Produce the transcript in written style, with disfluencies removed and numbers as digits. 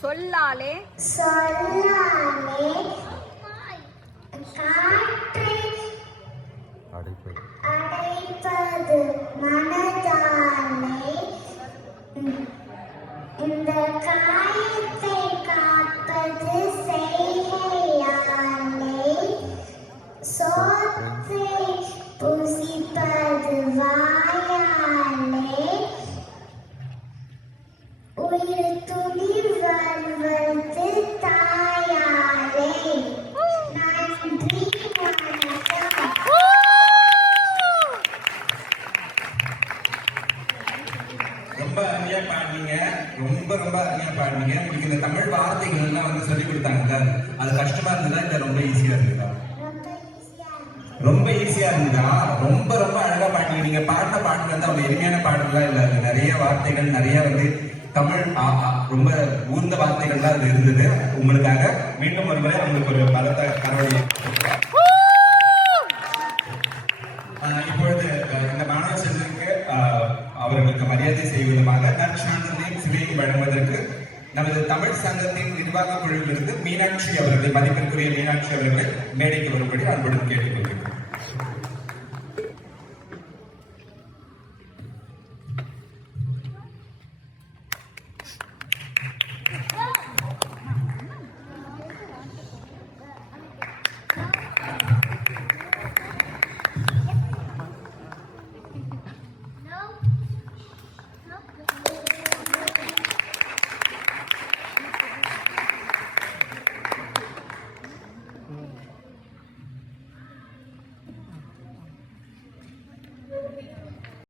சொல்லாலே காற்றை அடைப்பது மனதாலே இந்த காயத்தை காப்பது செய்கையாலே சோற்றை புசிப்பது வாயாலே உயிர் துளிர் வருவது தாயாலே. நன்றி, வணக்கம். ரொம்ப அருமையா பாடுனீங்க. ரொம்ப அருமையா பாடுனீங்க. உங்களுக்கு இந்த தமிழ் வார்த்தைகள் எல்லாம் வந்து சொல்லி கொடுத்தாங்க. அது கஷ்டமா இருந்ததா இல்ல ரொம்ப ஈஸியா இருந்ததா? ரொம்ப ஈஸியா இருந்ததா? ரொம்ப அழகா பாடுனீங்க. நீங்க பாடின பாட்டு வந்து அவங்க எளிமையான பாடலாம் இல்ல, நிறைய வார்த்தைகள், நிறைய வந்து தமிழ் ரொம்ப ஊர்ந்த வார்த்தைகள்லாம் அது இருந்தது. உங்களுக்காக மீண்டும் ஒரு முறை உங்களுக்கு ஒரு பலத்த கரவொலி. இப்பொழுது இந்த மாணவ செல்வருக்கு அவர்களுக்கு மரியாதை செய்வதற்காக நற்சான்றிதழையும் சிலையும் வழங்குவதற்கு நமது தமிழ் சங்கத்தின் நிர்வாக குழுவிலிருந்து மீனாட்சி அவர்கள், மதிப்பிற்குரிய மீனாட்சி அவர்கள் மேடைக்கு வரும்படி அன்புடன் கேட்டுக்கொள்கிறேன்.